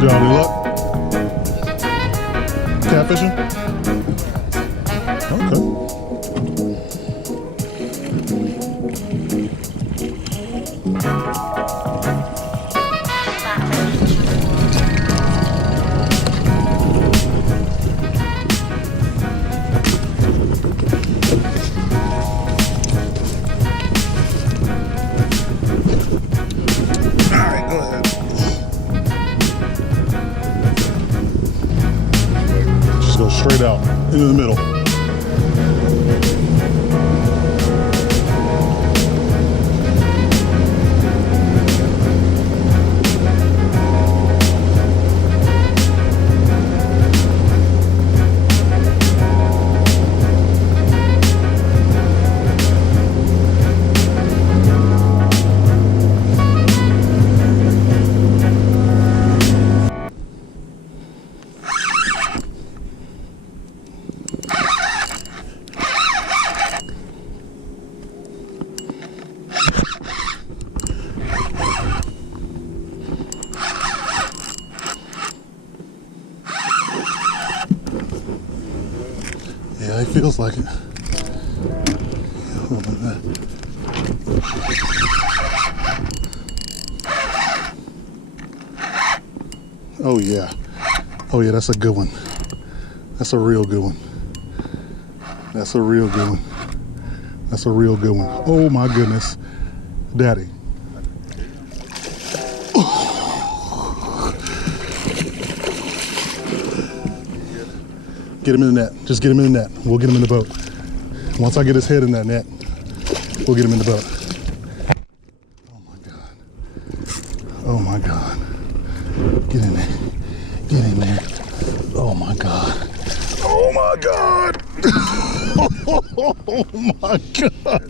Y'all any luck? Catfishing? Okay. Straight out into the middle. Yeah, it feels like it. Oh yeah. Oh yeah, that's a good one. That's a real good one. That's a real good one. That's a real good one. Oh my goodness. Daddy. Get him in the net. Just get him in the net. We'll get him in the boat. Once I get his head in that net, we'll get him in the boat. Oh my God. Oh my God. Get in there. Get in there. Oh my God. Oh my God. Oh my God.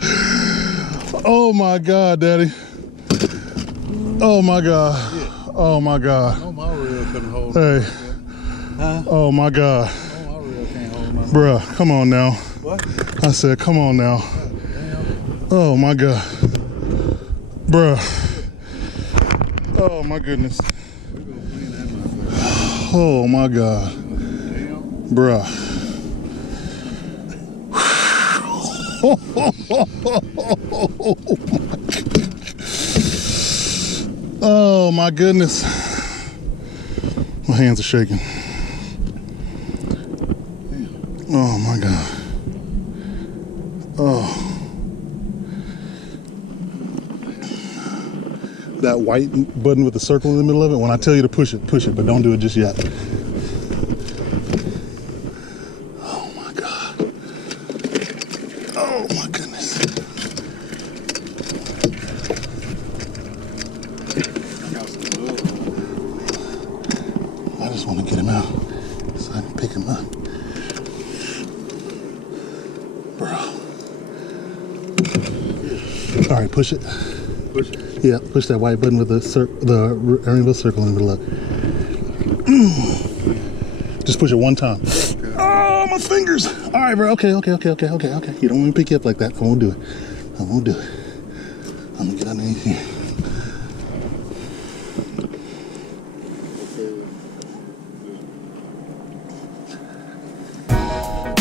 Oh my God, Daddy. Oh my God. Oh my God. Oh, my reel couldn't hold Hey. Huh? Oh my God. Can't hold Bruh, come on now. What? I said, come on now. Oh my God. Bruh. Oh my goodness. Oh my God. Bruh. Oh my goodness. My hands are shaking. Oh my God. Oh. That white button with the circle in the middle of it, when I tell you to push it, but don't do it just yet. Oh my God. Oh my goodness. I just want to get him out so I can pick him up. Bro. All right, push it. Push it. Yeah, push that white button with the rainbow circle in the middle of it. Just push it one time. Oh, my fingers. All right, bro. Okay. You don't want me to pick you up like that. I won't do it. I'm gonna get underneath here.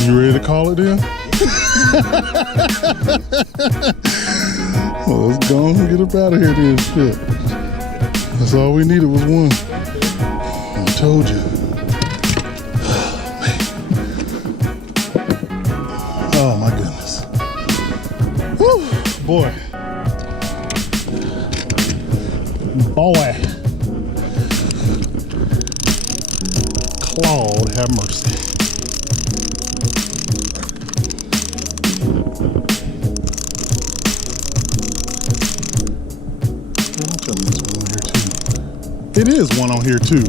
You ready to call it then? Well, let's go on and get up out of here then. Shit. That's all we needed was one. I told you. Oh my goodness. Woo, boy. Boy. Claude, have mercy. It is one on here too.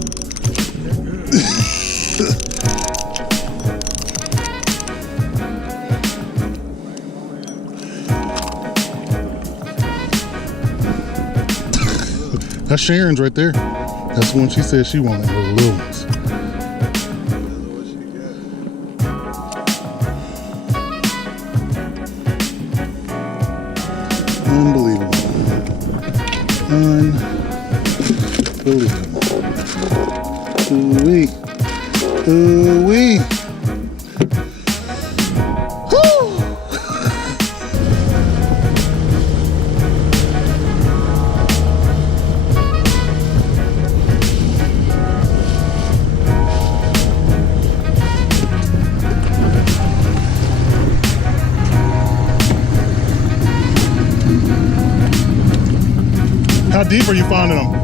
That's Sharon's right there. That's the one she said she wanted, those little ones. Unbelievable. Unbelievable. Ooh-wee. Woo! How deep are you finding them?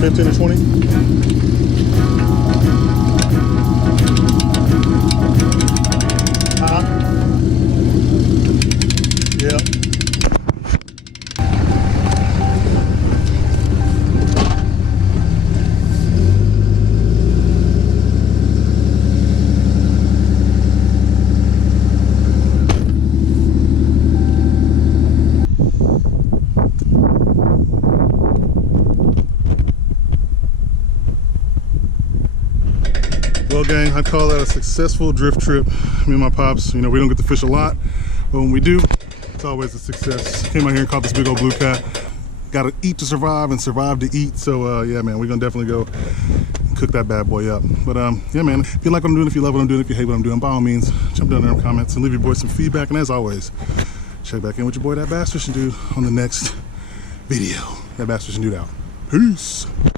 15 to 20. Yeah. Well, gang, I'd call that a successful drift trip. Me and my pops, you know, we don't get to fish a lot, but when we do, it's always a success. Came out here and caught this big old blue cat. Got to eat to survive and survive to eat. So yeah, man, we're gonna definitely go and cook that bad boy up. But yeah, man, if you like what I'm doing, if you love what I'm doing, if you hate what I'm doing, by all means, jump down there in the comments and leave your boy some feedback. And as always, check back in with your boy, that Bass Fishing Dude, on the next video. That Bass Fishing Dude out. Peace.